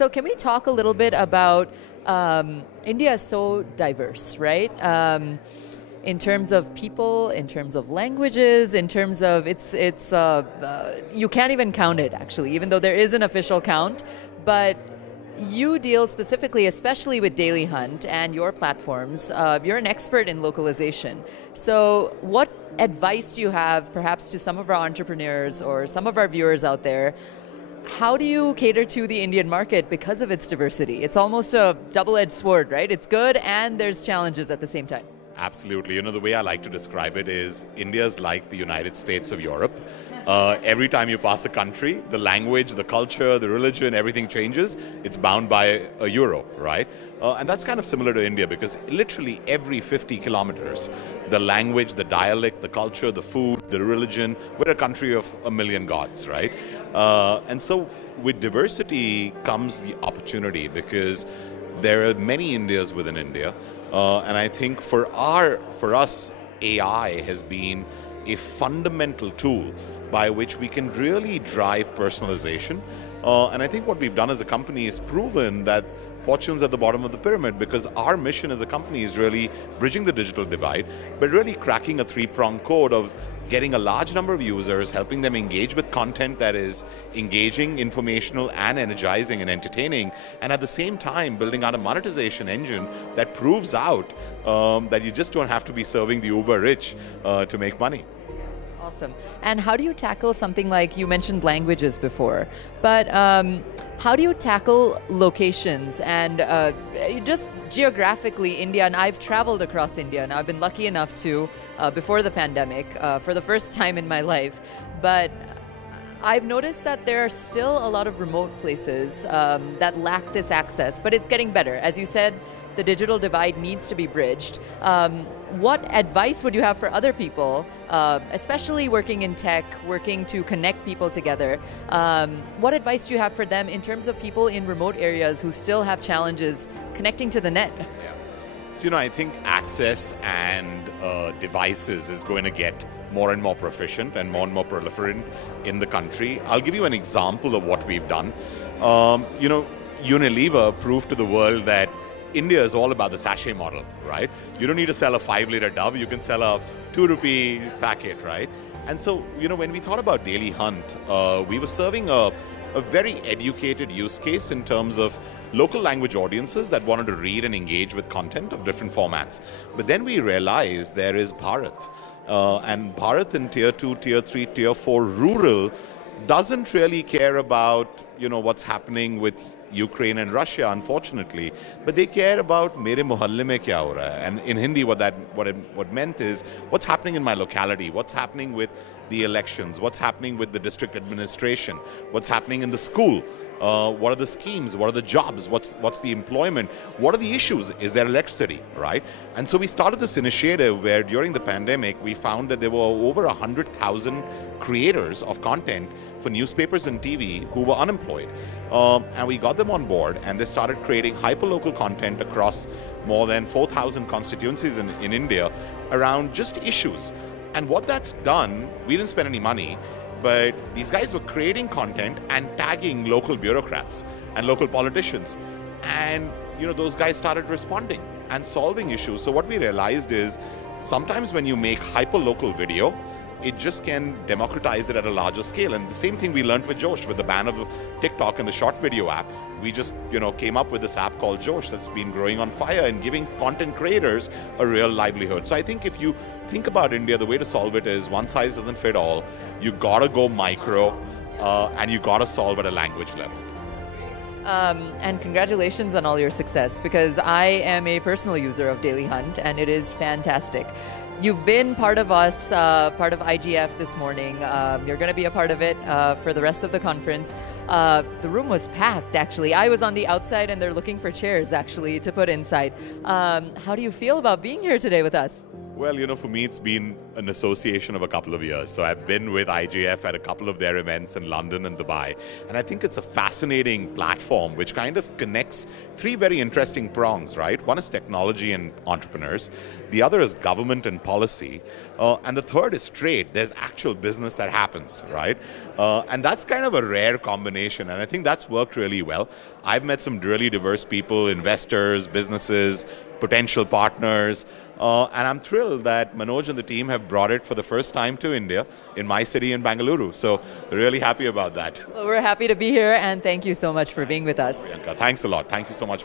So can we talk a little bit about India is so diverse, right? In terms of people, in terms of languages, in terms of you can't even count it actually, even though there is an official count. But you deal specifically, especially with Dailyhunt and your platforms. You're an expert in localization. So what advice do you have perhaps to some of our entrepreneurs or some of our viewers out there? How do you cater to the Indian market because of its diversity? It's almost a double-edged sword, right? It's good and there's challenges at the same time. Absolutely. You know, the way I like to describe it is India's like the United States of Europe. Every time you pass a country, the language, the culture, the religion, everything changes. It's bound by a euro, right? And that's kind of similar to India because literally every 50 kilometers, the language, the dialect, the culture, the food, the religion, we're a country of a million gods, right? And so with diversity comes the opportunity because there are many Indias within India. And I think for us, AI has been a fundamental tool by which we can really drive personalization. And I think what we've done as a company is proven that fortune's at the bottom of the pyramid because our mission as a company is really bridging the digital divide, but really cracking a three-pronged code of getting a large number of users, helping them engage with content that is engaging, informational, and energizing and entertaining, and at the same time building out a monetization engine that proves out that you just don't have to be serving the uber rich to make money. Awesome. And how do you tackle something like, you mentioned languages before, but how do you tackle locations and just geographically India? And I've traveled across India and I've been lucky enough to, before the pandemic, for the first time in my life. But I've noticed that there are still a lot of remote places that lack this access, but it's getting better. As you said, the digital divide needs to be bridged. What advice would you have for other people, especially working in tech, working to connect people together? What advice do you have for them in terms of people in remote areas who still have challenges connecting to the net? Yeah. So, you know, I think access and devices is going to get more and more proficient and more proliferant in the country. I'll give you an example of what we've done. You know, Unilever proved to the world that India is all about the sachet model, right? You don't need to sell a 5-liter Dove, you can sell a 2 rupee packet, right? And so, you know, when we thought about Dailyhunt, we were serving a very educated use case in terms of local language audiences that wanted to read and engage with content of different formats. But then we realized there is Bharat. And Bharat in tier 2, tier 3, tier 4 rural doesn't really care about, you know, what's happening with Ukraine and Russia, unfortunately, but they care about mere mohalle mein kya ho raha hai. And in Hindi, what it meant is what's happening in my locality, what's happening with the elections, what's happening with the district administration, what's happening in the school, what are the schemes, what are the jobs, what's the employment, what are the issues, is there electricity, right? And so we started this initiative where during the pandemic we found that there were over 100,000 creators of content for newspapers and TV who were unemployed. And we got them on board and they started creating hyperlocal content across more than 4,000 constituencies in India around just issues. And what that's done, we didn't spend any money, but these guys were creating content and tagging local bureaucrats and local politicians. And you know, those guys started responding and solving issues. So what we realized is sometimes when you make hyperlocal video, it just can democratize it at a larger scale. And the same thing we learned with Josh, with the ban of TikTok and the short video app. We just, you know, came up with this app called Josh that's been growing on fire and giving content creators a real livelihood. So I think if you think about India, the way to solve it is one size doesn't fit all. You gotta go micro and you gotta solve at a language level. And congratulations on all your success, because I am a personal user of Dailyhunt and it is fantastic. You've been part of us, part of IGF this morning. You're going to be a part of it for the rest of the conference. The room was packed, actually. I was on the outside and they're looking for chairs, actually, to put inside. How do you feel about being here today with us? Well, for me, it's been an association of a couple of years. So I've been with IGF at a couple of their events in London and Dubai. And I think it's a fascinating platform which kind of connects three very interesting prongs, right? One is technology and entrepreneurs. The other is government and policy. And the third is trade. There's actual business that happens, right? And that's kind of a rare combination. And I think that's worked really well. I've met some really diverse people, investors, businesses, potential partners. And I'm thrilled that Manoj and the team have brought it for the first time to India in my city in Bengaluru. So really happy about that. Well, we're happy to be here, and thank you so much for being with us. Priyanka, thanks a lot. Thank you so much.